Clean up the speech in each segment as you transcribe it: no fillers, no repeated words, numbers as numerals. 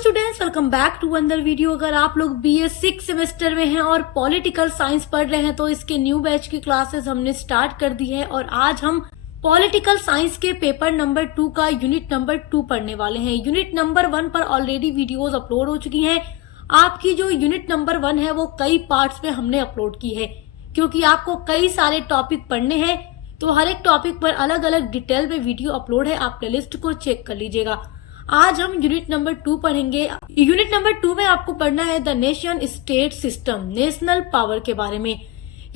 Students, welcome back to अंदर video. अगर आप लोग बीए 6 सेमेस्टर में हैं और पॉलिटिकल साइंस पढ़ रहे हैं तो इसके न्यू बैच की क्लासेस हमने स्टार्ट कर दी है और आज हम पॉलिटिकल साइंस के पेपर नंबर 2 का यूनिट नंबर 2 पढ़ने वाले हैं। यूनिट नंबर 1 पर ऑलरेडी वीडियोस अपलोड हो चुकी हैं। आपकी जो यूनिट नंबर 1 है वो कई पार्ट्स में हमने अपलोड की है, क्योंकि आपको कई सारे टॉपिक पढ़ने हैं तो हर एक टॉपिक पर अलग अलग डिटेल में वीडियो अपलोड है। आप प्लेलिस्ट को चेक कर लीजिएगा। आज हम यूनिट नंबर 2 पढ़ेंगे। यूनिट नंबर 2 में आपको पढ़ना है the nation state system, national power के बारे में,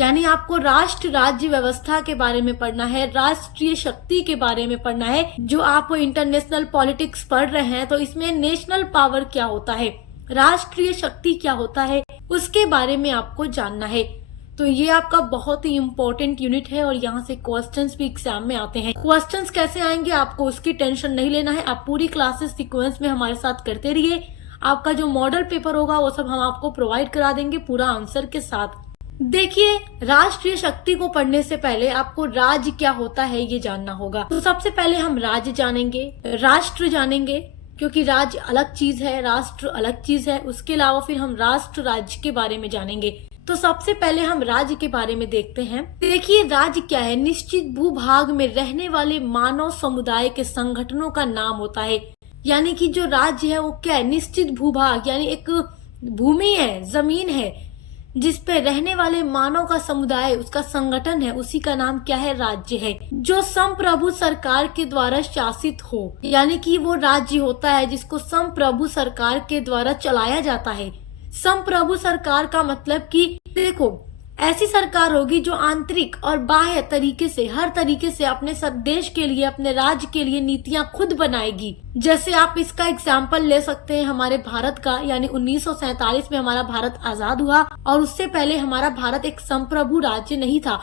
यानी आपको राष्ट्र राज्य व्यवस्था के बारे में पढ़ना है, राष्ट्रीय शक्ति के बारे में पढ़ना है। जो आप इंटरनेशनल पॉलिटिक्स पढ़ रहे हैं तो इसमें नेशनल पावर क्या होता है, राष्ट्रीय शक्ति क्या होता है, उसके बारे में आपको जानना है। तो ये आपका बहुत ही इम्पोर्टेंट यूनिट है और यहाँ से क्वेश्चंस भी एग्जाम में आते हैं। क्वेश्चंस कैसे आएंगे आपको उसकी टेंशन नहीं लेना है। आप पूरी क्लासेस सीक्वेंस में हमारे साथ करते रहिए। आपका जो मॉडल पेपर होगा वो सब हम आपको प्रोवाइड करा देंगे पूरा आंसर के साथ। देखिए, राष्ट्रीय शक्ति को पढ़ने से पहले आपको राज्य क्या होता है ये जानना होगा। तो सबसे पहले हम राज्य जानेंगे, राष्ट्र जानेंगे, क्योंकि राज्य अलग चीज है, राष्ट्र अलग चीज है। उसके अलावा फिर हम राष्ट्र राज्य के बारे में जानेंगे। तो सबसे पहले हम राज्य के बारे में देखते हैं। देखिए, राज्य क्या है? निश्चित भूभाग में रहने वाले मानव समुदाय के संगठनों का नाम होता है। यानी कि जो राज्य है वो क्या है? निश्चित भूभाग, यानी एक भूमि है, जमीन है, जिस पे रहने वाले मानव का समुदाय, उसका संगठन है, उसी का नाम क्या है? राज्य है। जो संप्रभु सरकार के द्वारा शासित हो, यानी कि वो राज्य होता है जिसको संप्रभु सरकार के द्वारा चलाया जाता है। संप्रभु सरकार का मतलब कि देखो, ऐसी सरकार होगी जो आंतरिक और बाह्य तरीके से, हर तरीके से अपने देश के लिए, अपने राज्य के लिए नीतियां खुद बनाएगी। जैसे आप इसका एग्जाम्पल ले सकते हैं हमारे भारत का, यानी 1947 में हमारा भारत आजाद हुआ और उससे पहले हमारा भारत एक संप्रभु राज्य नहीं था।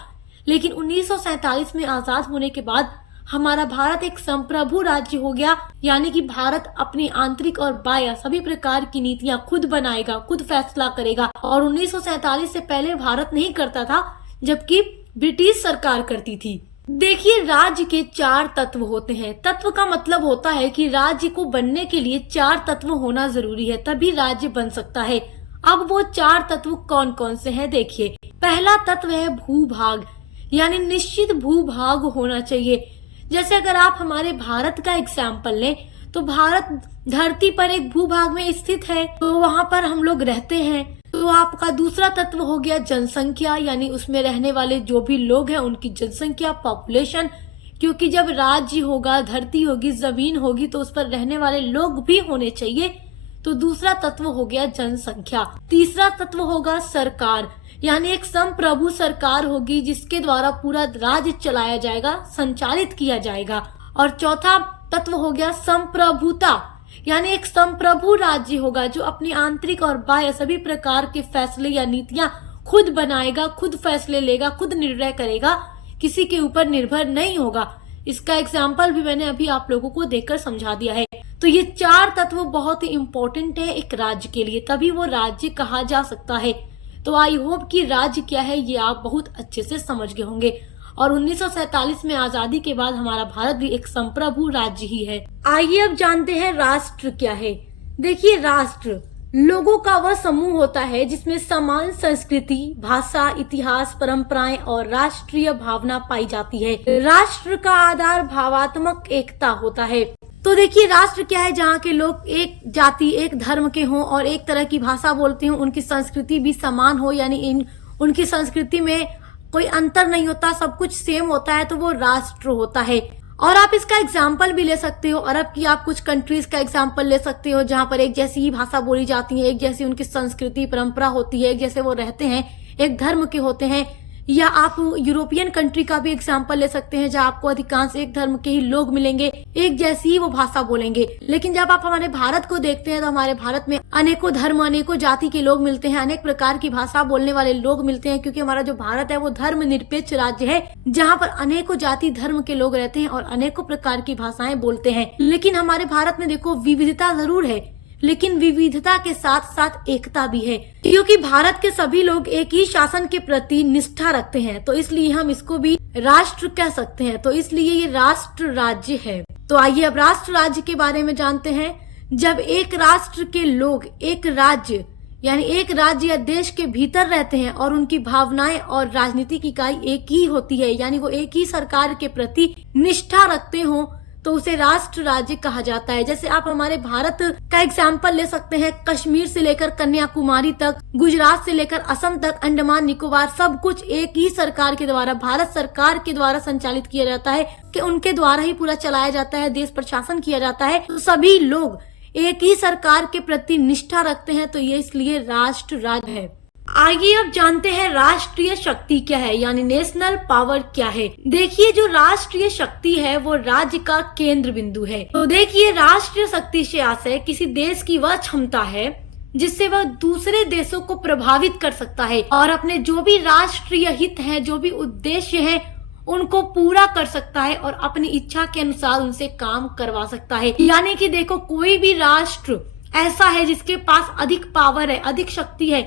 लेकिन 1947 में आजाद होने के बाद हमारा भारत एक संप्रभु राज्य हो गया, यानी कि भारत अपनी आंतरिक और बाह्य सभी प्रकार की नीतियां खुद बनाएगा, खुद फैसला करेगा। और 1947 से पहले भारत नहीं करता था, जबकि ब्रिटिश सरकार करती थी। देखिए, राज्य के 4 तत्व होते हैं। तत्व का मतलब होता है कि राज्य को बनने के लिए 4 तत्व होना जरूरी है, तभी राज्य बन सकता है। अब वो 4 तत्व कौन कौन से हैं देखिए। पहला तत्व है भूभाग, यानी निश्चित भूभाग होना चाहिए। जैसे अगर आप हमारे भारत का एग्जाम्पल लें तो भारत धरती पर एक भूभाग में स्थित है, तो वहाँ पर हम लोग रहते हैं। तो आपका दूसरा तत्व हो गया जनसंख्या, यानी उसमें रहने वाले जो भी लोग हैं उनकी जनसंख्या, पॉपुलेशन, क्योंकि जब राज्य होगा, धरती होगी, जमीन होगी तो उस पर रहने वाले लोग भी होने चाहिए। तो दूसरा तत्व हो गया जनसंख्या। तीसरा तत्व होगा सरकार, यानी एक संप्रभु सरकार होगी जिसके द्वारा पूरा राज्य चलाया जाएगा, संचालित किया जाएगा। और चौथा तत्व हो गया संप्रभुता, यानी एक संप्रभु राज्य होगा जो अपनी आंतरिक और बाह्य सभी प्रकार के फैसले या नीतियां खुद बनाएगा, खुद फैसले लेगा, खुद निर्णय करेगा, किसी के ऊपर निर्भर नहीं होगा। इसका एग्जाम्पल भी मैंने अभी आप लोगों को देकर समझा दिया है। तो ये 4 तत्व बहुत ही इम्पोर्टेंट है एक राज्य के लिए, तभी वो राज्य कहा जा सकता है। तो आई होप कि राज्य क्या है ये आप बहुत अच्छे से समझ गए होंगे। और 1947 में आजादी के बाद हमारा भारत भी एक संप्रभु राज्य ही है। आइए अब जानते हैं राष्ट्र क्या है। देखिए, राष्ट्र लोगों का वह समूह होता है जिसमें समान संस्कृति, भाषा, इतिहास, परंपराएं और राष्ट्रीय भावना पाई जाती है। राष्ट्र का आधार भावात्मक एकता होता है। तो देखिए, राष्ट्र क्या है? जहाँ के लोग एक जाति, एक धर्म के हों और एक तरह की भाषा बोलते हों, उनकी संस्कृति भी समान हो, यानी उनकी संस्कृति में कोई अंतर नहीं होता, सब कुछ सेम होता है, तो वो राष्ट्र होता है। और आप इसका एग्जाम्पल भी ले सकते हो। अरब की आप कुछ कंट्रीज का एग्जाम्पल ले सकते हो जहाँ पर एक जैसी ही भाषा बोली जाती है, एक जैसी उनकी संस्कृति परंपरा होती है, एक जैसे वो रहते हैं, एक धर्म के होते हैं। या आप यूरोपियन कंट्री का भी एग्जाम्पल ले सकते हैं जहाँ आपको अधिकांश एक धर्म के ही लोग मिलेंगे, एक जैसी ही वो भाषा बोलेंगे। लेकिन जब आप हमारे भारत को देखते हैं तो हमारे भारत में अनेकों धर्म, अनेकों जाति के लोग मिलते हैं, अनेक प्रकार की भाषा बोलने वाले लोग मिलते हैं, क्योंकि हमारा जो भारत है वो धर्म निरपेक्ष राज्य है जहाँ पर अनेकों जाति धर्म के लोग रहते हैं और अनेकों प्रकार की भाषाएं बोलते हैं। लेकिन हमारे भारत में देखो, विविधता जरूर है, लेकिन विविधता के साथ साथ एकता भी है, क्योंकि भारत के सभी लोग एक ही शासन के प्रति निष्ठा रखते हैं। तो इसलिए हम इसको भी राष्ट्र कह सकते हैं। तो इसलिए ये राष्ट्र राज्य है। तो आइए अब राष्ट्र राज्य के बारे में जानते हैं। जब एक राष्ट्र के लोग एक राज्य यानी एक राज्य या देश के भीतर रहते हैं और उनकी भावनाएं और राजनीतिक इकाई एक ही होती है, यानी वो एक ही सरकार के प्रति निष्ठा रखते हो, तो उसे राष्ट्र राज्य कहा जाता है। जैसे आप हमारे भारत का एग्जाम्पल ले सकते हैं, कश्मीर से लेकर कन्याकुमारी तक, गुजरात से लेकर असम तक, अंडमान निकोबार, सब कुछ एक ही सरकार के द्वारा, भारत सरकार के द्वारा संचालित किया जाता है, कि उनके द्वारा ही पूरा चलाया जाता है, देश प्रशासन किया जाता है। तो सभी लोग एक ही सरकार के प्रति निष्ठा रखते हैं, तो ये इसलिए राष्ट्र राज्य है। आइए अब जानते हैं राष्ट्रीय शक्ति क्या है, यानी नेशनल पावर क्या है। देखिए, जो राष्ट्रीय शक्ति है वो राज्य का केंद्र बिंदु है। तो देखिए, राष्ट्रीय शक्ति से आशय किसी देश की वह क्षमता है जिससे वह दूसरे देशों को प्रभावित कर सकता है और अपने जो भी राष्ट्रीय हित है, जो भी उद्देश्य है, उनको पूरा कर सकता है और अपनी इच्छा के अनुसार उनसे काम करवा सकता है। यानी कि देखो, कोई भी राष्ट्र ऐसा है जिसके पास अधिक पावर है, अधिक शक्ति है,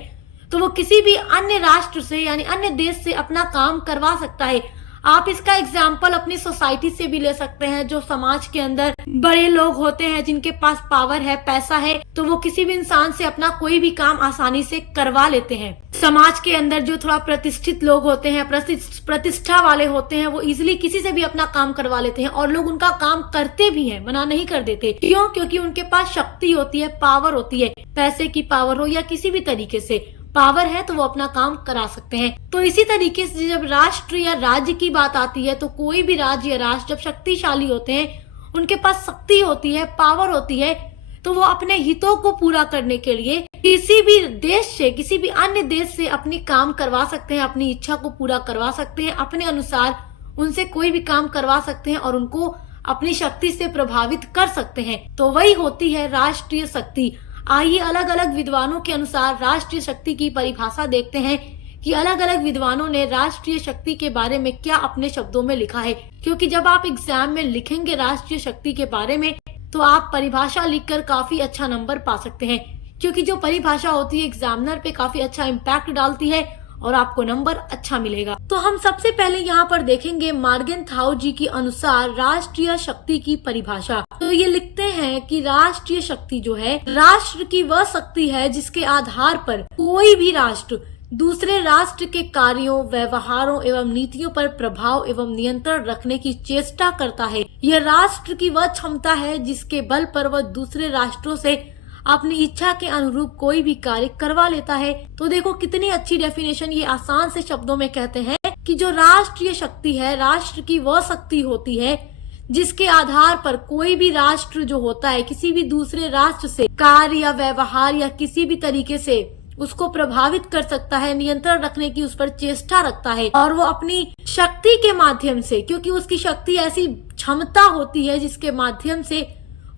तो वो किसी भी अन्य राष्ट्र से यानी अन्य देश से अपना काम करवा सकता है। आप इसका एग्जाम्पल अपनी सोसाइटी से भी ले सकते हैं। जो समाज के अंदर बड़े लोग होते हैं जिनके पास पावर है, पैसा है, तो वो किसी भी इंसान से अपना कोई भी काम आसानी से करवा लेते हैं। समाज के अंदर जो थोड़ा प्रतिष्ठित लोग होते हैं, प्रतिष्ठा वाले होते हैं, वो इजिली किसी से भी अपना काम करवा लेते हैं और लोग उनका काम करते भी हैं, मना नहीं कर देते। क्यों? क्योंकि उनके पास शक्ति होती है, पावर होती है, पैसे की पावर हो या किसी भी तरीके से पावर है, तो वो अपना काम करा सकते हैं। तो इसी तरीके से जब राष्ट्र या राज्य की बात आती है, तो कोई भी राज्य या राष्ट्र जब शक्तिशाली होते हैं, उनके पास शक्ति होती है, पावर होती है, तो वो अपने हितों को पूरा करने के लिए किसी भी देश से, किसी भी अन्य देश से अपनी काम करवा सकते हैं, अपनी इच्छा को पूरा करवा सकते हैं, अपने अनुसार उनसे कोई भी काम करवा सकते हैं और उनको अपनी शक्ति से प्रभावित कर सकते हैं। तो वही होती है राष्ट्रीय शक्ति। आइए अलग अलग विद्वानों के अनुसार राष्ट्रीय शक्ति की परिभाषा देखते हैं कि अलग अलग विद्वानों ने राष्ट्रीय शक्ति के बारे में क्या अपने शब्दों में लिखा है। क्योंकि जब आप एग्जाम में लिखेंगे राष्ट्रीय शक्ति के बारे में, तो आप परिभाषा लिखकर काफी अच्छा नंबर पा सकते हैं, क्योंकि जो परिभाषा होती है एग्जामिनर पे काफी अच्छा इम्पैक्ट डालती है और आपको नंबर अच्छा मिलेगा। तो हम सबसे पहले यहाँ पर देखेंगे मॉर्गनथाउ जी के अनुसार राष्ट्रीय शक्ति की परिभाषा। तो ये लिखते हैं कि राष्ट्रीय शक्ति जो है, राष्ट्र की वह शक्ति है जिसके आधार पर कोई भी राष्ट्र दूसरे राष्ट्र के कार्यों, व्यवहारों एवं नीतियों पर प्रभाव एवं नियंत्रण रखने की चेष्टा करता है। यह राष्ट्र की वह क्षमता है जिसके बल पर वह दूसरे राष्ट्रों से अपनी इच्छा के अनुरूप कोई भी कार्य करवा लेता है। तो देखो कितनी अच्छी डेफिनेशन, ये आसान से शब्दों में कहते हैं कि जो राष्ट्रीय शक्ति है, राष्ट्र की वह शक्ति होती है जिसके आधार पर कोई भी राष्ट्र जो होता है किसी भी दूसरे राष्ट्र से कार्य या व्यवहार या किसी भी तरीके से उसको प्रभावित कर सकता है, नियंत्रण रखने की उस पर चेष्टा रखता है और वो अपनी शक्ति के माध्यम से, क्योंकि उसकी शक्ति ऐसी क्षमता होती है जिसके माध्यम से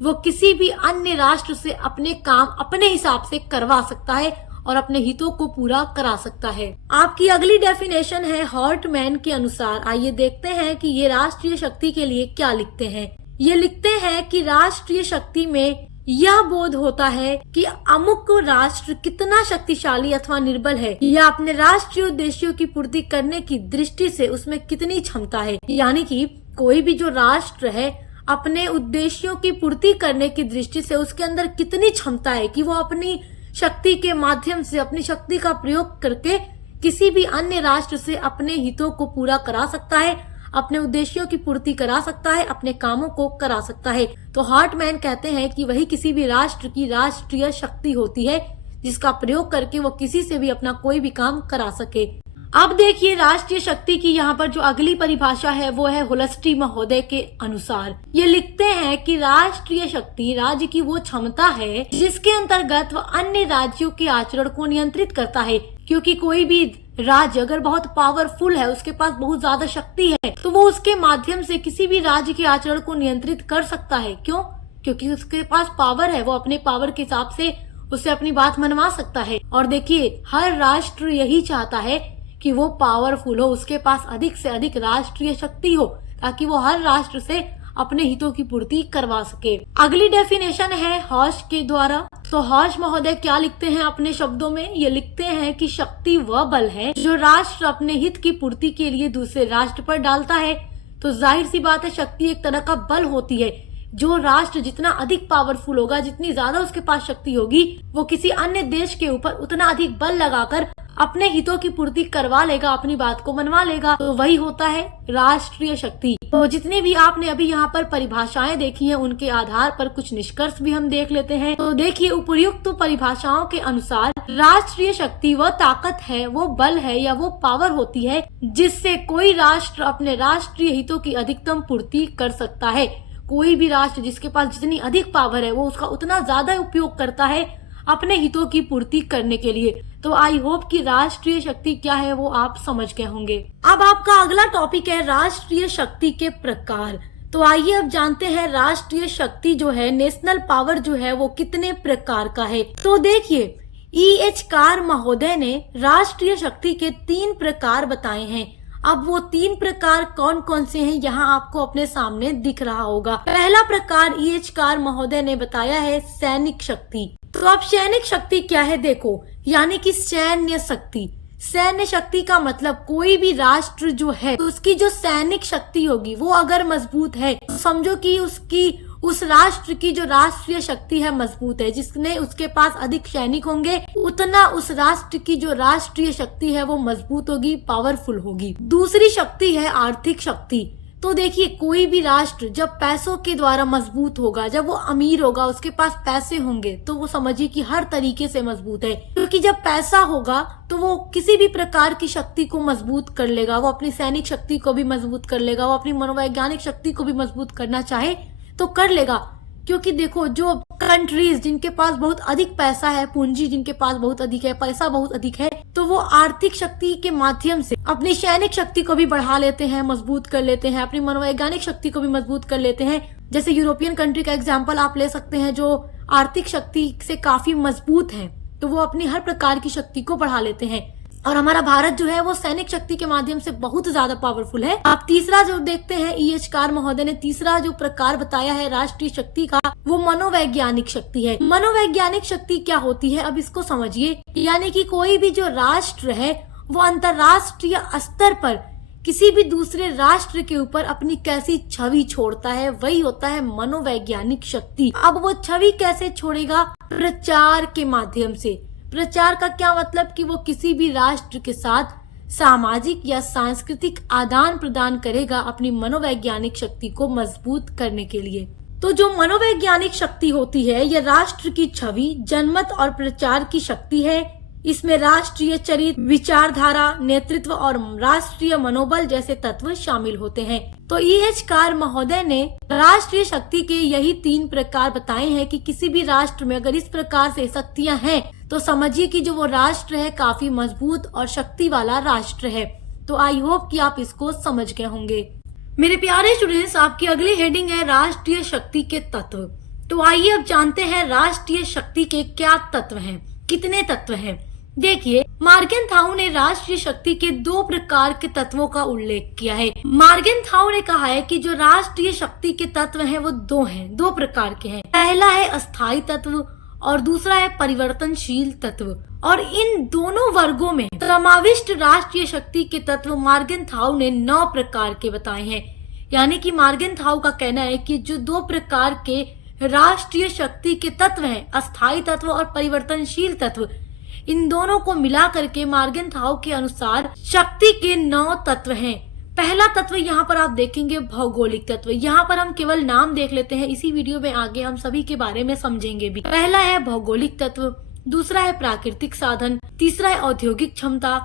वो किसी भी अन्य राष्ट्र से अपने काम अपने हिसाब से करवा सकता है और अपने हितों को पूरा करा सकता है। आपकी अगली डेफिनेशन है हॉर्टमैन के अनुसार। आइए देखते हैं कि ये राष्ट्रीय शक्ति के लिए क्या लिखते हैं। ये लिखते हैं कि राष्ट्रीय शक्ति में यह बोध होता है कि अमुक राष्ट्र कितना शक्तिशाली अथवा निर्बल है या अपने राष्ट्रीय उद्देश्यों की पूर्ति करने की दृष्टि से उसमें कितनी क्षमता है। यानी कि कोई भी जो राष्ट्र है अपने उद्देश्यों की पूर्ति करने की दृष्टि से उसके अंदर कितनी क्षमता है कि वो अपनी शक्ति के माध्यम से, अपनी शक्ति का प्रयोग करके किसी भी अन्य राष्ट्र से अपने हितों को पूरा करा सकता है, अपने उद्देश्यों की पूर्ति करा सकता है, अपने कामों को करा सकता है। तो हॉर्टमैन कहते हैं कि वही किसी भी राष्ट्र की राष्ट्रीय शक्ति होती है जिसका प्रयोग करके वो किसी से भी अपना कोई भी काम करा सके। अब देखिए राष्ट्रीय शक्ति की यहाँ पर जो अगली परिभाषा है वो है होल्स्टी महोदय के अनुसार। ये लिखते हैं कि राष्ट्रीय शक्ति राज्य की वो क्षमता है जिसके अंतर्गत वह अन्य राज्यों के आचरण को नियंत्रित करता है। क्योंकि कोई भी राज्य अगर बहुत पावरफुल है, उसके पास बहुत ज्यादा शक्ति है, तो वो उसके माध्यम से किसी भी राज्य के आचरण को नियंत्रित कर सकता है। क्यों? क्योंकि उसके पास पावर है, वो अपने पावर के हिसाब से उससे अपनी बात मनवा सकता है। और देखिए हर राष्ट्र यही चाहता है कि वो पावरफुल हो, उसके पास अधिक से अधिक राष्ट्रीय शक्ति हो ताकि वो हर राष्ट्र से अपने हितों की पूर्ति करवा सके। अगली डेफिनेशन है हॉश के द्वारा। तो हॉश महोदय क्या लिखते हैं अपने शब्दों में? ये लिखते हैं कि शक्ति वह बल है जो राष्ट्र अपने हित की पूर्ति के लिए दूसरे राष्ट्र पर डालता है। तो जाहिर सी बात है शक्ति एक तरह का बल होती है, जो राष्ट्र जितना अधिक पावरफुल होगा, जितनी ज्यादा उसके पास शक्ति होगी, वो किसी अन्य देश के ऊपर उतना अधिक बल लगाकर अपने हितों की पूर्ति करवा लेगा, अपनी बात को मनवा लेगा। तो वही होता है राष्ट्रीय शक्ति। तो जितनी भी आपने अभी यहाँ पर परिभाषाएं देखी हैं, उनके आधार पर कुछ निष्कर्ष भी हम देख लेते हैं। तो देखिए, उपर्युक्त परिभाषाओं के अनुसार राष्ट्रीय शक्ति वह ताकत है, वो बल है या वो पावर होती है जिससे कोई राष्ट्र अपने राष्ट्रीय हितों की अधिकतम पूर्ति कर सकता है। कोई भी राष्ट्र जिसके पास जितनी अधिक पावर है, वो उसका उतना ज्यादा उपयोग करता है अपने हितों की पूर्ति करने के लिए। तो आई होप कि राष्ट्रीय शक्ति क्या है वो आप समझ गए होंगे। अब आपका अगला टॉपिक है राष्ट्रीय शक्ति के प्रकार। तो आइए अब जानते हैं राष्ट्रीय शक्ति जो है, नेशनल पावर जो है, वो कितने प्रकार का है। तो देखिए, E.H. कार महोदय ने राष्ट्रीय शक्ति के 3 प्रकार बताए हैं। अब वो 3 प्रकार कौन कौन से हैं, यहाँ आपको अपने सामने दिख रहा होगा। पहला प्रकार E.H. कार महोदय ने बताया है सैनिक शक्ति। तो अब सैनिक शक्ति क्या है देखो, यानी कि सैन्य शक्ति। सैन्य शक्ति का मतलब कोई भी राष्ट्र जो है, तो उसकी जो सैनिक शक्ति होगी वो अगर मजबूत है, तो समझो कि उस राष्ट्र की जो राष्ट्रीय शक्ति है मजबूत है। जिसने उसके पास अधिक सैनिक होंगे, उतना उस राष्ट्र की जो राष्ट्रीय शक्ति है वो मजबूत होगी, पावरफुल होगी। दूसरी शक्ति है आर्थिक शक्ति। तो देखिए, कोई भी राष्ट्र जब पैसों के द्वारा मजबूत होगा, जब वो अमीर होगा, उसके पास पैसे होंगे, तो वो समझिए कि हर तरीके से मजबूत है। क्योंकि जब पैसा होगा तो वो किसी भी प्रकार की शक्ति को मजबूत कर लेगा। वो अपनी सैनिक शक्ति को भी मजबूत कर लेगा, वो अपनी मनोवैज्ञानिक शक्ति को भी मजबूत करना चाहे तो कर लेगा। क्योंकि देखो, जो कंट्रीज जिनके पास बहुत अधिक पैसा है, पूंजी जिनके पास बहुत अधिक है, पैसा बहुत अधिक है, तो वो आर्थिक शक्ति के माध्यम से अपनी सैनिक शक्ति को भी बढ़ा लेते हैं, मजबूत कर लेते हैं, अपनी मनोवैज्ञानिक शक्ति को भी मजबूत कर लेते हैं। जैसे यूरोपियन कंट्री का एग्जाम्पल आप ले सकते हैं, जो आर्थिक शक्ति से काफी मजबूत है, तो वो अपनी हर प्रकार की शक्ति को बढ़ा लेते हैं। और हमारा भारत जो है वो सैनिक शक्ति के माध्यम से बहुत ज्यादा पावरफुल है। आप तीसरा जो देखते हैं, E.H. कार महोदय ने तीसरा जो प्रकार बताया है राष्ट्रीय शक्ति का, वो मनोवैज्ञानिक शक्ति है। मनोवैज्ञानिक शक्ति क्या होती है, अब इसको समझिए। यानी कि कोई भी जो राष्ट्र है वो अंतर्राष्ट्रीय स्तर पर किसी भी दूसरे राष्ट्र के ऊपर अपनी कैसी छवि छोड़ता है, वही होता है मनोवैज्ञानिक शक्ति। अब वो छवि कैसे छोड़ेगा? प्रचार के माध्यम से। प्रचार का क्या मतलब कि वो किसी भी राष्ट्र के साथ सामाजिक या सांस्कृतिक आदान प्रदान करेगा अपनी मनोवैज्ञानिक शक्ति को मजबूत करने के लिए। तो जो मनोवैज्ञानिक शक्ति होती है, यह राष्ट्र की छवि, जनमत और प्रचार की शक्ति है। इसमें राष्ट्रीय चरित्र, विचारधारा, नेतृत्व और राष्ट्रीय मनोबल जैसे तत्व शामिल होते हैं। तो E.H. कार महोदय ने राष्ट्रीय शक्ति के यही 3 प्रकार बताए हैं कि किसी भी राष्ट्र में अगर इस प्रकार से शक्तियां हैं, तो समझिए कि जो वो राष्ट्र है काफी मजबूत और शक्ति वाला राष्ट्र है। तो आई होप कि आप इसको समझ गए होंगे। मेरे प्यारे स्टूडेंट्स, आपकी अगली हेडिंग है राष्ट्रीय शक्ति के तत्व। तो आइए अब जानते हैं राष्ट्रीय शक्ति के क्या तत्व हैं, कितने तत्व हैं। देखिए, मार्गेनथाउ ने राष्ट्रीय शक्ति के 2 प्रकार के तत्वों का उल्लेख किया है। मार्गेनथाउ ने कहा है कि जो राष्ट्रीय शक्ति के तत्व हैं वो 2 हैं, 2 प्रकार के हैं। पहला है अस्थायी तत्व और दूसरा है परिवर्तनशील तत्व। और इन दोनों वर्गों में समाविष्ट राष्ट्रीय शक्ति के तत्व मार्गेनथाउ ने 9 प्रकार के बताए हैं। यानी कि मार्गेनथाउ का कहना है कि जो 2 प्रकार के राष्ट्रीय शक्ति के तत्व हैं, अस्थायी तत्व और परिवर्तनशील तत्व, इन दोनों को मिला करके मार्गेनथाउ के अनुसार शक्ति के 9 तत्व हैं। पहला तत्व यहाँ पर आप देखेंगे भौगोलिक तत्व। यहाँ पर हम केवल नाम देख लेते हैं, इसी वीडियो में आगे हम सभी के बारे में समझेंगे भी। पहला है भौगोलिक तत्व, दूसरा है प्राकृतिक साधन, तीसरा है औद्योगिक क्षमता,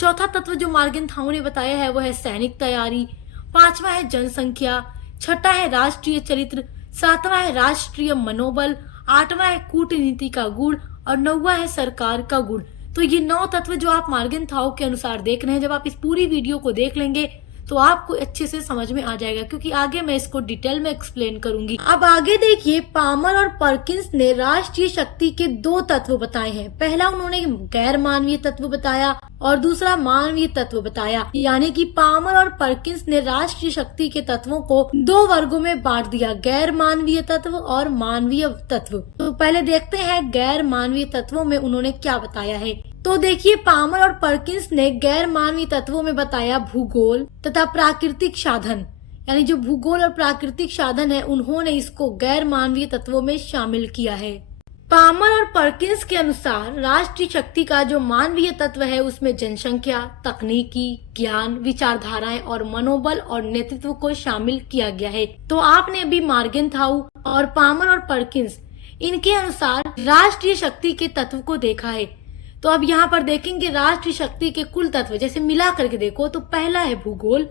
चौथा तत्व जो मार्गेनथाउ ने बताया है वो है सैनिक तैयारी, पांचवा है जनसंख्या, छठा है राष्ट्रीय चरित्र, सातवां है राष्ट्रीय मनोबल, आठवां है कूटनीति का गुण और 9वां है सरकार का गुण। तो ये 9 तत्व जो आप मार्गेनथाउ के अनुसार देख रहे हैं, जब आप इस पूरी वीडियो को देख लेंगे तो आपको अच्छे से समझ में आ जाएगा, क्योंकि आगे मैं इसको डिटेल में एक्सप्लेन करूंगी। अब आगे देखिए, पामर और पर्किंस ने राष्ट्रीय शक्ति के 2 तत्व बताए हैं। पहला उन्होंने गैर मानवीय तत्व बताया और दूसरा मानवीय तत्व बताया। यानी कि पामर और पर्किंस ने राष्ट्रीय शक्ति के तत्वों को 2 वर्गों में बांट दिया, गैर मानवीय तत्व और मानवीय तत्व। तो पहले देखते हैं गैर मानवीय तत्वों में उन्होंने क्या बताया है। तो देखिए, पामर और पर्किंस ने गैर मानवीय तत्वों में बताया भूगोल तथा प्राकृतिक साधन। यानी जो भूगोल और प्राकृतिक साधन है उन्होंने इसको गैर मानवीय तत्वों में शामिल किया है। पामर और पर्किंस के अनुसार राष्ट्रीय शक्ति का जो मानवीय तत्व है उसमें जनसंख्या, तकनीकी, ज्ञान, विचारधाराएं और मनोबल और नेतृत्व को शामिल किया गया है। तो आपने अभी मार्गेनथाउ और पामर और पर्किंस इनके अनुसार राष्ट्रीय शक्ति के तत्व को देखा है। तो अब यहाँ पर देखेंगे राष्ट्रीय शक्ति के कुल तत्व, जैसे मिला करके देखो तो पहला है भूगोल,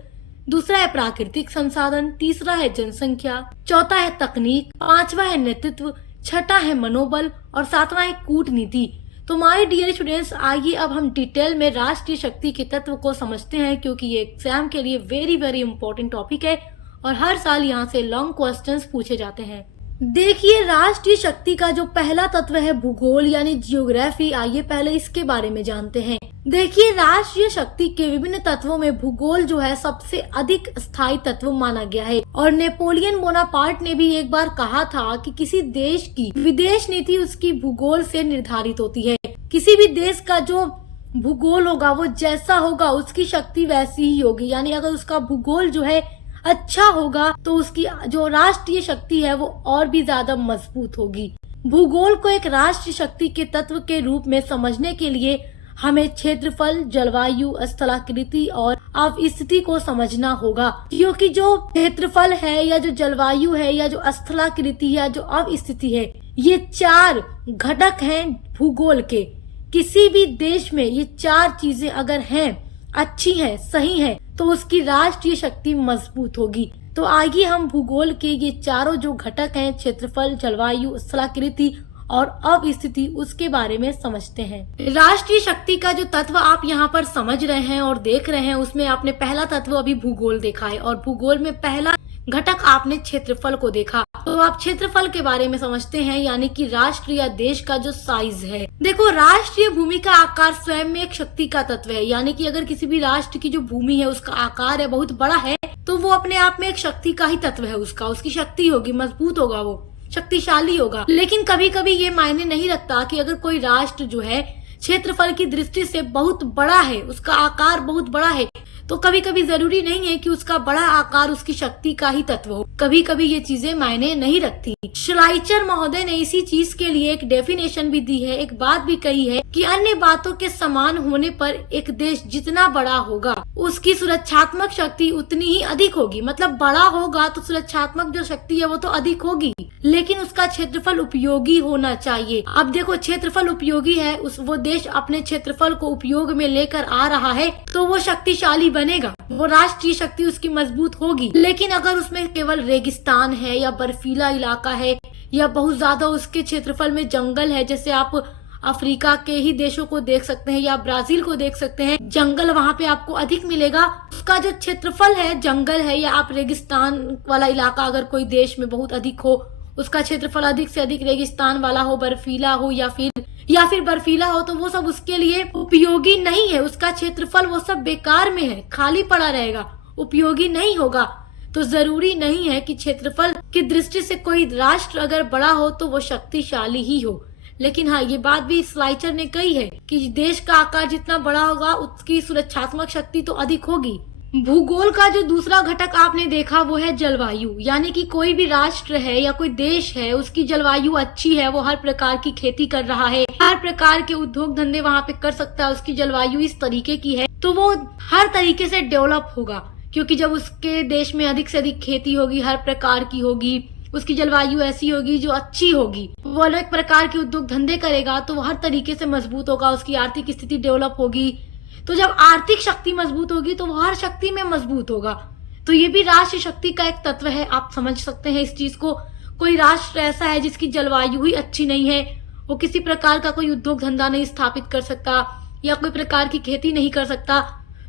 दूसरा है प्राकृतिक संसाधन, तीसरा है जनसंख्या, चौथा है तकनीक, पांचवा है नेतृत्व, छठा है मनोबल और सातवां है कूटनीति। तो माय डियर स्टूडेंट्स, आइए अब हम डिटेल में राष्ट्रीय शक्ति के तत्व को समझते हैं, क्योंकि ये एग्जाम के लिए वेरी वेरी इंपॉर्टेंट टॉपिक है और हर साल यहाँ से लॉन्ग क्वेश्चंस पूछे जाते हैं। देखिए राष्ट्रीय शक्ति का जो पहला तत्व है भूगोल यानी जियोग्राफी, आइए पहले इसके बारे में जानते हैं। देखिए राष्ट्रीय शक्ति के विभिन्न तत्वों में भूगोल जो है सबसे अधिक स्थायी तत्व माना गया है और नेपोलियन बोनापार्ट ने भी एक बार कहा था कि किसी देश की विदेश नीति उसकी भूगोल से निर्धारित होती है। किसी भी देश का जो भूगोल होगा वो जैसा होगा उसकी शक्ति वैसी ही होगी, यानी अगर उसका भूगोल जो है अच्छा होगा तो उसकी जो राष्ट्रीय शक्ति है वो और भी ज्यादा मजबूत होगी। भूगोल को एक राष्ट्रीय शक्ति के तत्व के रूप में समझने के लिए हमें क्षेत्रफल, जलवायु, स्थलाकृति और अवस्थिति को समझना होगा, क्योंकि जो क्षेत्रफल है या जो जलवायु है या जो स्थलाकृति या जो अवस्थिति है, ये चार घटक हैं भूगोल के। किसी भी देश में ये चार चीजें अगर हैं, अच्छी है, सही है, तो उसकी राष्ट्रीय शक्ति मजबूत होगी। तो आइए हम भूगोल के ये चारों जो घटक हैं, क्षेत्रफल, जलवायु, स्थलाकृति और अवस्थिति, उसके बारे में समझते हैं। राष्ट्रीय शक्ति का जो तत्व आप यहाँ पर समझ रहे हैं और देख रहे हैं, उसमें आपने पहला तत्व अभी भूगोल देखा है और भूगोल में पहला घटक आपने क्षेत्रफल को देखा। तो आप क्षेत्रफल के बारे में समझते हैं, यानी कि राष्ट्र या देश का जो साइज है। देखो राष्ट्रीय भूमि का आकार स्वयं में एक शक्ति का तत्व है, यानी कि अगर किसी भी राष्ट्र की जो भूमि है उसका आकार है बहुत बड़ा है तो वो अपने आप में एक शक्ति का ही तत्व है। उसकी शक्ति होगी, मजबूत होगा, वो शक्तिशाली होगा। लेकिन कभी कभी ये मायने नहीं रखता कि अगर कोई राष्ट्र जो है क्षेत्रफल की दृष्टि से बहुत बड़ा है, उसका आकार बहुत बड़ा है, तो कभी कभी जरूरी नहीं है कि उसका बड़ा आकार उसकी शक्ति का ही तत्व हो। कभी कभी ये चीजें मायने नहीं रखती। श्लाइचर महोदय ने इसी चीज के लिए एक डेफिनेशन भी दी है, एक बात भी कही है कि अन्य बातों के समान होने पर एक देश जितना बड़ा होगा उसकी सुरक्षात्मक शक्ति उतनी ही अधिक होगी। मतलब बड़ा होगा तो सुरक्षात्मक जो शक्ति है वो तो अधिक होगी, लेकिन उसका क्षेत्रफल उपयोगी होना चाहिए। अब देखो क्षेत्रफल उपयोगी है, वो देश अपने क्षेत्रफल को उपयोग में लेकर आ रहा है तो वो शक्तिशाली बनेगा, वो राष्ट्रीय शक्ति उसकी मजबूत होगी। लेकिन अगर उसमें केवल रेगिस्तान है या बर्फीला इलाका है या बहुत ज्यादा उसके क्षेत्रफल में जंगल है, जैसे आप अफ्रीका के ही देशों को देख सकते हैं या ब्राजील को देख सकते हैं, जंगल वहाँ पे आपको अधिक मिलेगा। उसका जो क्षेत्रफल है जंगल है या आप रेगिस्तान वाला इलाका अगर कोई देश में बहुत अधिक हो, उसका क्षेत्रफल अधिक से अधिक रेगिस्तान वाला हो, बर्फीला हो या फिर बर्फीला हो, तो वो सब उसके लिए उपयोगी नहीं है। उसका क्षेत्रफल वो सब बेकार में है, खाली पड़ा रहेगा, उपयोगी नहीं होगा। तो जरूरी नहीं है कि क्षेत्रफल की दृष्टि से कोई राष्ट्र अगर बड़ा हो तो वो शक्तिशाली ही हो। लेकिन हाँ, ये बात भी श्लाइचर ने कही है कि देश का आकार जितना बड़ा होगा उसकी सुरक्षात्मक शक्ति तो अधिक होगी। भूगोल का जो दूसरा घटक आपने देखा वो है जलवायु, यानी कि कोई भी राष्ट्र है या कोई देश है उसकी जलवायु अच्छी है, वो हर प्रकार की खेती कर रहा है, हर प्रकार के उद्योग धंधे वहाँ पे कर सकता है, उसकी जलवायु इस तरीके की है तो वो हर तरीके से डेवलप होगा। क्योंकि जब उसके देश में अधिक से अधिक खेती होगी, हर प्रकार की होगी, उसकी जलवायु ऐसी होगी जो अच्छी होगी, वो अलग प्रकार के उद्योग धंधे करेगा तो वो हर तरीके से मजबूत होगा, उसकी आर्थिक स्थिति डेवलप होगी। तो जब आर्थिक शक्ति मजबूत होगी तो वो हर शक्ति में मजबूत होगा। तो ये भी राष्ट्रीय शक्ति का एक तत्व है, आप समझ सकते हैं इस चीज को। कोई राष्ट्र ऐसा है जिसकी जलवायु ही अच्छी नहीं है, वो किसी प्रकार का कोई उद्योग धंधा नहीं स्थापित कर सकता या कोई प्रकार की खेती नहीं कर सकता,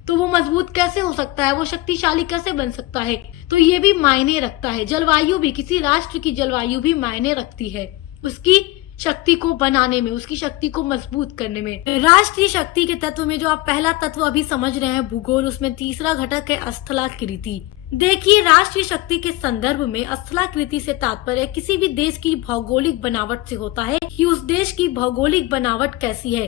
तो वो मजबूत कैसे हो सकता है, वो शक्तिशाली कैसे बन सकता है। तो ये भी मायने रखता है, जलवायु भी, किसी राष्ट्र की जलवायु भी मायने रखती है उसकी शक्ति को बनाने में, उसकी शक्ति को मजबूत करने में। राष्ट्रीय शक्ति के तत्व में जो आप पहला तत्व अभी समझ रहे हैं भूगोल, उसमें तीसरा घटक है स्थलाकृति। देखिए राष्ट्रीय शक्ति के संदर्भ में स्थलाकृति से तात्पर्य किसी भी देश की भौगोलिक बनावट से होता है कि उस देश की भौगोलिक बनावट कैसी है।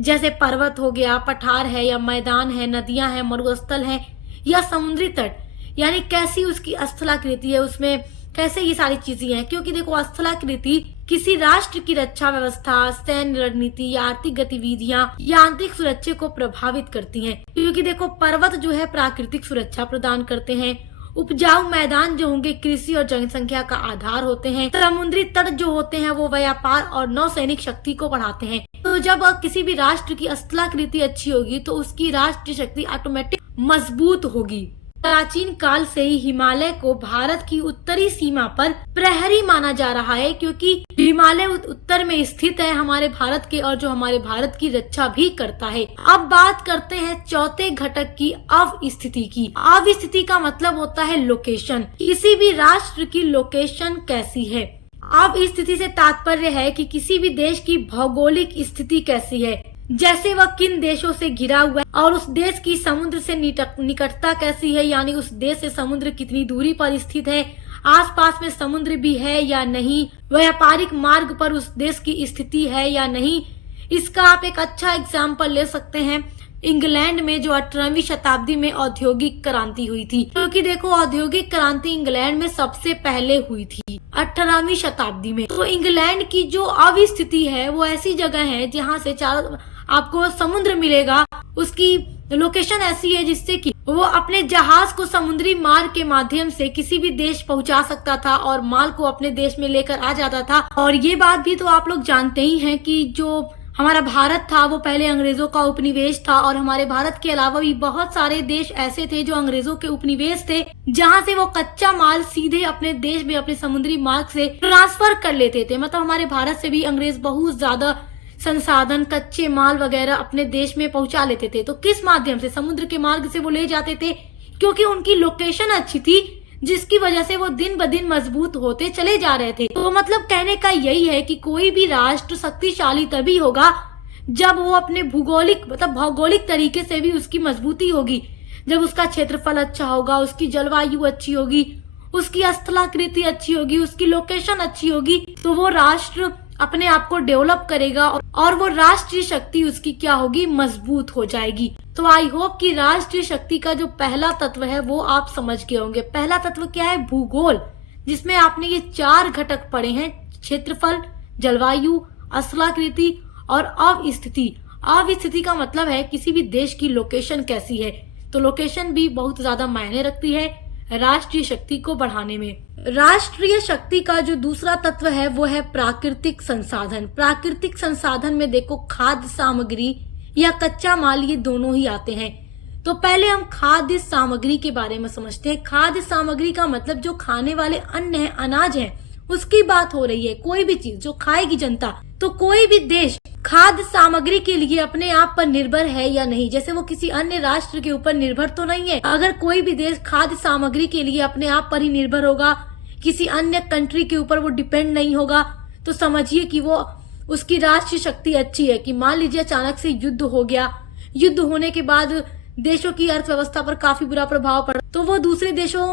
जैसे पर्वत हो गया, पठार है या मैदान है, नदियां हैं, मरुस्थल है या समुद्री तट, यानी कैसी उसकी स्थलाकृति है, उसमें कैसे ये सारी चीजें हैं। क्योंकि देखो स्थलाकृति किसी राष्ट्र की रक्षा व्यवस्था, सैन्य रणनीति या आर्थिक गतिविधियां या आंतरिक सुरक्षा को प्रभावित करती हैं। क्योंकि देखो पर्वत जो है प्राकृतिक सुरक्षा प्रदान करते हैं, उपजाऊ मैदान जो होंगे कृषि और जनसंख्या का आधार होते हैं, समुद्री तट जो होते हैं वो व्यापार और नौसैनिक शक्ति को बढ़ाते हैं। तो जब किसी भी राष्ट्र की स्थलाकृति अच्छी होगी तो उसकी राष्ट्रीय शक्ति ऑटोमेटिक मजबूत होगी। प्राचीन काल से ही हिमालय को भारत की उत्तरी सीमा पर प्रहरी माना जा रहा है, क्योंकि हिमालय उत्तर में स्थित है हमारे भारत के, और जो हमारे भारत की रक्षा भी करता है। अब बात करते हैं चौथे घटक की, अवस्थिति की। अवस्थिति का मतलब होता है लोकेशन। किसी भी राष्ट्र की लोकेशन कैसी है। अवस्थिति से तात्पर्य है कि किसी भी देश की भौगोलिक स्थिति कैसी है, जैसे वह किन देशों से घिरा हुआ है और उस देश की समुद्र से निकटता कैसी है, यानी उस देश से समुद्र कितनी दूरी पर स्थित है, आसपास में समुद्र भी है या नहीं, व्यापारिक मार्ग पर उस देश की स्थिति है या नहीं। इसका आप एक अच्छा एग्जाम्पल ले सकते हैं इंग्लैंड में जो 18वीं शताब्दी में औद्योगिक क्रांति हुई थी। क्योंकि देखो औद्योगिक क्रांति इंग्लैंड में सबसे पहले हुई थी 18वीं शताब्दी में। तो इंग्लैंड की जो अवस्थिति है वो ऐसी जगह है जहाँ से चारों आपको समुद्र मिलेगा। उसकी लोकेशन ऐसी है जिससे कि वो अपने जहाज को समुद्री मार्ग के माध्यम से किसी भी देश पहुंचा सकता था और माल को अपने देश में लेकर आ जाता था। और ये बात भी तो आप लोग जानते ही हैं कि जो हमारा भारत था वो पहले अंग्रेजों का उपनिवेश था, और हमारे भारत के अलावा भी बहुत सारे देश ऐसे थे जो अंग्रेजों के उपनिवेश थे, जहां से वो कच्चा माल सीधे अपने देश में अपने समुद्री मार्ग से ट्रांसफर कर लेते थे। मतलब हमारे भारत से भी अंग्रेज बहुत ज्यादा संसाधन, कच्चे माल वगैरह अपने देश में पहुंचा लेते थे। तो किस माध्यम से? समुद्र के मार्ग से वो ले जाते थे, क्योंकि उनकी लोकेशन अच्छी थी, जिसकी वजह से वो दिन ब दिन मजबूत होते चले जा रहे थे। तो मतलब कहने का यही है कि कोई भी राष्ट्र शक्तिशाली तभी होगा जब वो अपने भौगोलिक तरीके से भी उसकी मजबूती होगी, जब उसका क्षेत्रफल अच्छा होगा, उसकी जलवायु अच्छी होगी, उसकी स्थलाकृति अच्छी होगी, उसकी लोकेशन अच्छी होगी, तो वो राष्ट्र अपने आप को डेवलप करेगा और वो राष्ट्रीय शक्ति उसकी क्या होगी? मजबूत हो जाएगी। तो आई होप कि राष्ट्रीय शक्ति का जो पहला तत्व है वो आप समझ गए होंगे। पहला तत्व क्या है? भूगोल, जिसमें आपने ये 4 घटक पढ़े हैं, क्षेत्रफल, जलवायु, स्थलाकृति और अवस्थिति। अवस्थिति का मतलब है किसी भी देश की लोकेशन कैसी है। तो लोकेशन भी बहुत ज्यादा मायने रखती है राष्ट्रीय शक्ति को बढ़ाने में। राष्ट्रीय शक्ति का जो दूसरा तत्व है वो है प्राकृतिक संसाधन। प्राकृतिक संसाधन में देखो खाद्य सामग्री या कच्चा माल, ये दोनों ही आते हैं। तो पहले हम खाद्य सामग्री के बारे में समझते हैं। खाद्य सामग्री का मतलब जो खाने वाले अन्न है, अनाज है, उसकी बात हो रही है। कोई भी चीज जो खाएगी जनता, तो कोई भी देश खाद्य सामग्री के लिए अपने आप पर निर्भर है या नहीं। जैसे वो किसी अन्य राष्ट्र के ऊपर निर्भर तो नहीं है। अगर कोई भी देश खाद्य सामग्री के लिए अपने आप पर ही निर्भर होगा, किसी अन्य कंट्री के ऊपर वो डिपेंड नहीं होगा, तो समझिए कि वो उसकी राष्ट्रीय शक्ति अच्छी है। कि मान लीजिए अचानक से युद्ध हो गया, युद्ध होने के बाद देशों की अर्थव्यवस्था पर काफी बुरा प्रभाव पड़ा, तो वो दूसरे देशों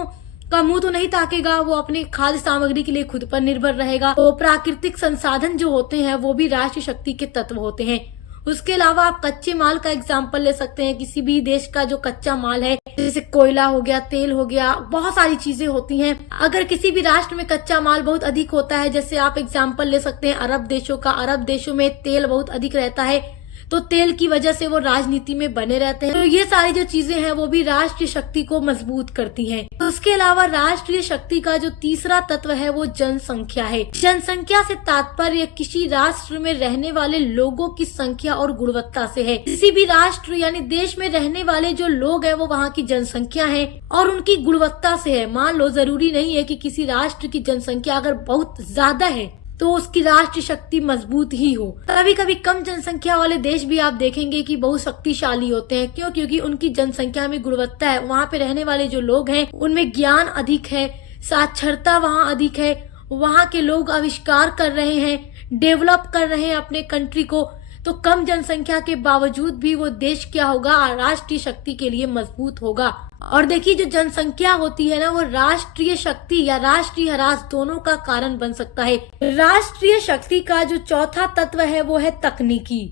का मुंह तो नहीं ताकेगा, वो अपनी खाद्य सामग्री के लिए खुद पर निर्भर रहेगा। तो प्राकृतिक संसाधन जो होते हैं वो भी राष्ट्रीय शक्ति के तत्व होते हैं। उसके अलावा आप कच्चे माल का एग्जाम्पल ले सकते हैं। किसी भी देश का जो कच्चा माल है, जैसे कोयला हो गया, तेल हो गया, बहुत सारी चीजें होती हैं। अगर किसी भी राष्ट्र में कच्चा माल बहुत अधिक होता है, जैसे आप एग्जाम्पल ले सकते हैं अरब देशों का। अरब देशों में तेल बहुत अधिक रहता है, तो तेल की वजह से वो राजनीति में बने रहते हैं। तो ये सारी जो चीजें हैं वो भी राष्ट्रीय शक्ति को मजबूत करती हैं। तो उसके अलावा राष्ट्रीय शक्ति का जो तीसरा तत्व है वो जनसंख्या है। जनसंख्या से तात्पर्य किसी राष्ट्र में रहने वाले लोगों की संख्या और गुणवत्ता से है। किसी भी राष्ट्र यानी देश में रहने वाले जो लोग हैं वो वहाँ की जनसंख्या है और उनकी गुणवत्ता से है। मान लो जरूरी नहीं है कि किसी राष्ट्र की जनसंख्या अगर बहुत ज्यादा है तो उसकी राष्ट्रीय शक्ति मजबूत ही हो। कभी कभी कम जनसंख्या वाले देश भी आप देखेंगे कि बहुत शक्तिशाली होते हैं। क्यों? क्योंकि उनकी जनसंख्या में गुणवत्ता है। वहाँ पे रहने वाले जो लोग हैं उनमें ज्ञान अधिक है, साक्षरता वहाँ अधिक है, वहाँ के लोग आविष्कार कर रहे हैं, डेवलप कर रहे हैं अपने कंट्री को। तो कम जनसंख्या के बावजूद भी वो देश क्या होगा? राष्ट्रीय शक्ति के लिए मजबूत होगा। और देखिए जो जनसंख्या होती है ना, वो राष्ट्रीय शक्ति या राष्ट्रीय ह्रास दोनों का कारण बन सकता है। राष्ट्रीय शक्ति का जो चौथा तत्व है वो है तकनीकी।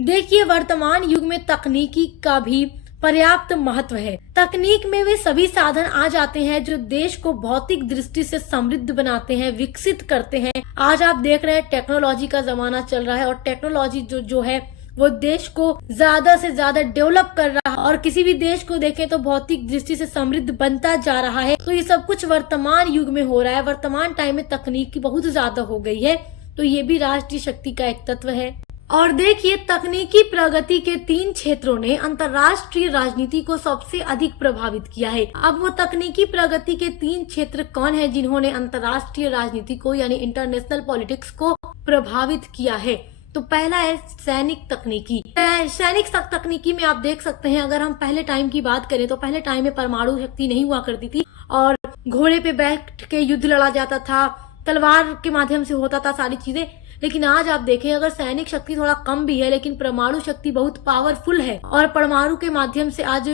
देखिए वर्तमान युग में तकनीकी का भी पर्याप्त महत्व है। तकनीक में वे सभी साधन आ जाते हैं जो देश को भौतिक दृष्टि से समृद्ध बनाते हैं, विकसित करते हैं। आज आप देख रहे हैं टेक्नोलॉजी का जमाना चल रहा है और टेक्नोलॉजी जो है वो देश को ज्यादा से ज्यादा डेवलप कर रहा है और किसी भी देश को देखें तो भौतिक दृष्टि से समृद्ध बनता जा रहा है। तो ये सब कुछ वर्तमान युग में हो रहा है। वर्तमान टाइम में तकनीक की बहुत ज्यादा हो गई है, तो ये भी राष्ट्रीय शक्ति का एक तत्व है। और देखिए, तकनीकी प्रगति के 3 क्षेत्रों ने अंतर्राष्ट्रीय राजनीति को सबसे अधिक प्रभावित किया है। अब वो तकनीकी प्रगति के 3 क्षेत्र कौन है जिन्होंने अंतर्राष्ट्रीय राजनीति को यानी इंटरनेशनल पॉलिटिक्स को प्रभावित किया है? तो पहला है सैनिक तकनीकी। सैनिक तकनीकी में आप देख सकते हैं, अगर हम पहले टाइम की बात करें तो पहले टाइम में परमाणु शक्ति नहीं हुआ करती थी और घोड़े पे बैठ के युद्ध लड़ा जाता था, तलवार के माध्यम से होता था सारी चीजें। लेकिन आज आप देखें, अगर सैनिक शक्ति थोड़ा कम भी है लेकिन परमाणु शक्ति बहुत पावरफुल है और परमाणु के माध्यम से आज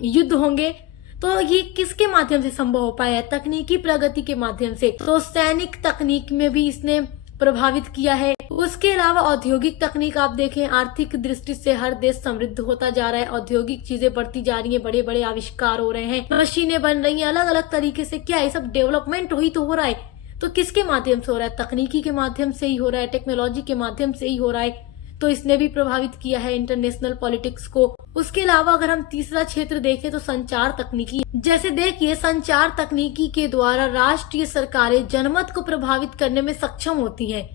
युद्ध होंगे। तो ये किसके माध्यम से संभव हो पाया है? तकनीकी प्रगति के माध्यम से। तो सैनिक तकनीक में भी इसने प्रभावित किया है। उसके अलावा औद्योगिक तकनीक आप देखें, आर्थिक दृष्टि से हर देश समृद्ध होता जा रहा है, औद्योगिक चीजें बढ़ती जा रही हैं, बड़े बड़े आविष्कार हो रहे हैं, मशीनें बन रही हैं अलग अलग तरीके से। क्या ये सब डेवलपमेंट ही तो हो रहा है। तो किसके माध्यम से हो रहा है? तकनीकी के माध्यम से ही हो रहा है, टेक्नोलॉजी के माध्यम से ही हो रहा है। तो इसने भी प्रभावित किया है इंटरनेशनल पॉलिटिक्स को। उसके अलावा अगर हम तीसरा क्षेत्र देखें तो संचार तकनीकी। जैसे देखिए, संचार तकनीकी के द्वारा राष्ट्रीय सरकारें जनमत को प्रभावित करने में सक्षम होती हैं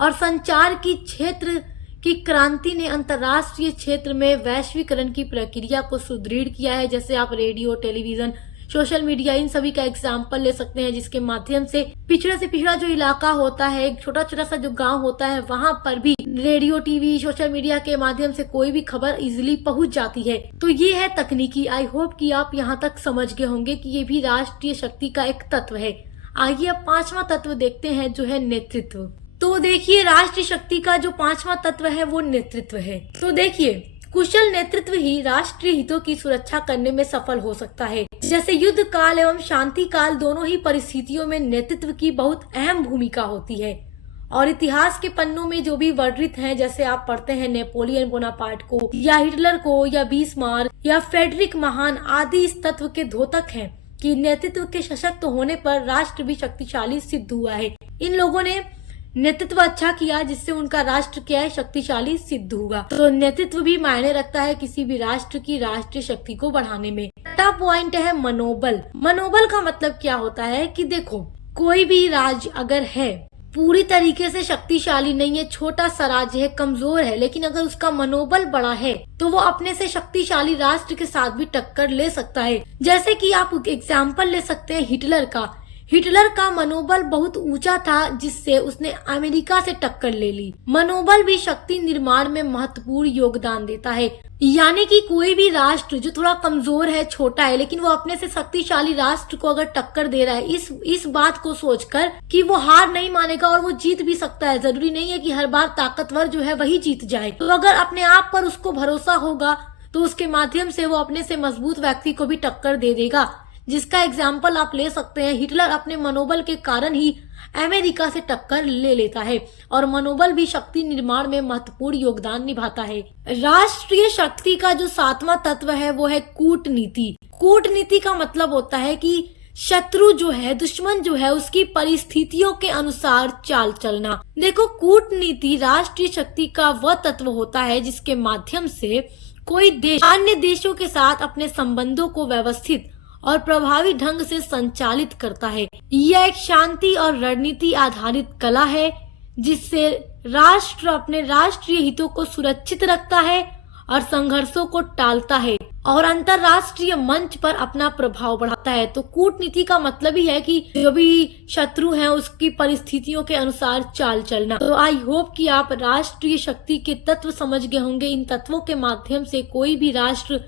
और संचार की क्षेत्र की क्रांति ने अंतर्राष्ट्रीय क्षेत्र में वैश्वीकरण की प्रक्रिया को सुदृढ़ किया है। जैसे आप रेडियो, टेलीविजन, सोशल मीडिया, इन सभी का एग्जाम्पल ले सकते हैं, जिसके माध्यम से पिछड़ा से पिछड़ा जो इलाका होता है, एक छोटा छोटा सा जो गांव होता है, वहां पर भी रेडियो, टीवी, सोशल मीडिया के माध्यम से कोई भी खबर इजीली पहुंच जाती है। तो ये है तकनीकी। आई होप कि आप यहाँ तक समझ गए होंगे कि ये भी राष्ट्रीय शक्ति का एक तत्व है। आइए अब 5वां तत्व देखते हैं जो है नेतृत्व। तो देखिए, राष्ट्रीय शक्ति का जो 5वां तत्व है वो नेतृत्व है। तो देखिए, कुशल नेतृत्व ही राष्ट्रीय हितों की सुरक्षा करने में सफल हो सकता है। जैसे युद्ध काल एवं शांति काल दोनों ही परिस्थितियों में नेतृत्व की बहुत अहम भूमिका होती है। और इतिहास के पन्नों में जो भी वर्णित हैं, जैसे आप पढ़ते हैं नेपोलियन बोनापार्ट को या हिटलर को या बीस्मार्क या फ्रेडरिक महान आदि, इस तत्व के द्योतक हैं कि नेतृत्व के सशक्त होने पर राष्ट्र भी शक्तिशाली सिद्ध हुआ है। इन लोगों ने नेतृत्व अच्छा किया जिससे उनका राष्ट्र क्या है, शक्तिशाली सिद्ध हुआ। तो नेतृत्व भी मायने रखता है किसी भी राष्ट्र की राष्ट्रीय शक्ति को बढ़ाने में। छठा पॉइंट है मनोबल। मनोबल का मतलब क्या होता है कि देखो, कोई भी राज्य अगर है पूरी तरीके से शक्तिशाली नहीं है, छोटा सा राज्य है, कमजोर है, लेकिन अगर उसका मनोबल बड़ा है तो वो अपने से शक्तिशाली राष्ट्र के साथ भी टक्कर ले सकता है। जैसे कि आप एग्जाम्पल ले सकते हैं हिटलर का। हिटलर का मनोबल बहुत ऊंचा था जिससे उसने अमेरिका से टक्कर ले ली। मनोबल भी शक्ति निर्माण में महत्वपूर्ण योगदान देता है। यानी कि कोई भी राष्ट्र जो थोड़ा कमजोर है, छोटा है, लेकिन वो अपने से शक्तिशाली राष्ट्र को अगर टक्कर दे रहा है, इस बात को सोचकर कि वो हार नहीं मानेगा और वो जीत भी सकता है। जरूरी नहीं है कि हर बार ताकतवर जो है वही जीत जाए। तो अगर अपने आप पर उसको भरोसा होगा तो उसके माध्यम से वो अपने से मजबूत व्यक्ति को भी टक्कर दे देगा। जिसका एग्जाम्पल आप ले सकते हैं, हिटलर अपने मनोबल के कारण ही अमेरिका से टक्कर ले लेता है और मनोबल भी शक्ति निर्माण में महत्वपूर्ण योगदान निभाता है। राष्ट्रीय शक्ति का जो 7वां तत्व है वो है कूटनीति। कूटनीति का मतलब होता है कि शत्रु जो है, दुश्मन जो है, उसकी परिस्थितियों के अनुसार चाल चलना। देखो, कूटनीति राष्ट्रीय शक्ति का वह तत्व होता है जिसके माध्यम से कोई देश अन्य देशों के साथ अपने संबंधों को व्यवस्थित और प्रभावी ढंग से संचालित करता है। यह एक शांति और रणनीति आधारित कला है जिससे राष्ट्र अपने राष्ट्रीय हितों को सुरक्षित रखता है और संघर्षों को टालता है और अंतरराष्ट्रीय मंच पर अपना प्रभाव बढ़ाता है। तो कूटनीति का मतलब ही है कि जो भी शत्रु हैं उसकी परिस्थितियों के अनुसार चाल चलना। तो आई होप कि आप राष्ट्रीय शक्ति के तत्व समझ गए होंगे। इन तत्वों के माध्यम से कोई भी राष्ट्र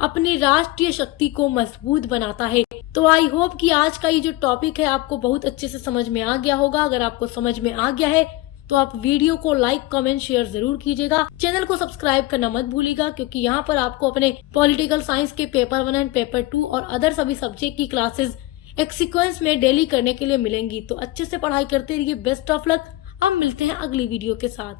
अपनी राष्ट्रीय शक्ति को मजबूत बनाता है। तो आई होप कि आज का ये जो टॉपिक है आपको बहुत अच्छे से समझ में आ गया होगा। अगर आपको समझ में आ गया है तो आप वीडियो को लाइक, कमेंट, शेयर जरूर कीजिएगा। चैनल को सब्सक्राइब करना मत भूलिएगा क्योंकि यहाँ पर आपको अपने पॉलिटिकल साइंस के पेपर 1 एंड पेपर 2 और अदर सभी सब्जेक्ट की क्लासेस एक सीक्वेंस में डेली करने के लिए मिलेंगी। तो अच्छे से पढ़ाई करते रहिए। Best of luck. अब मिलते हैं अगली वीडियो के साथ।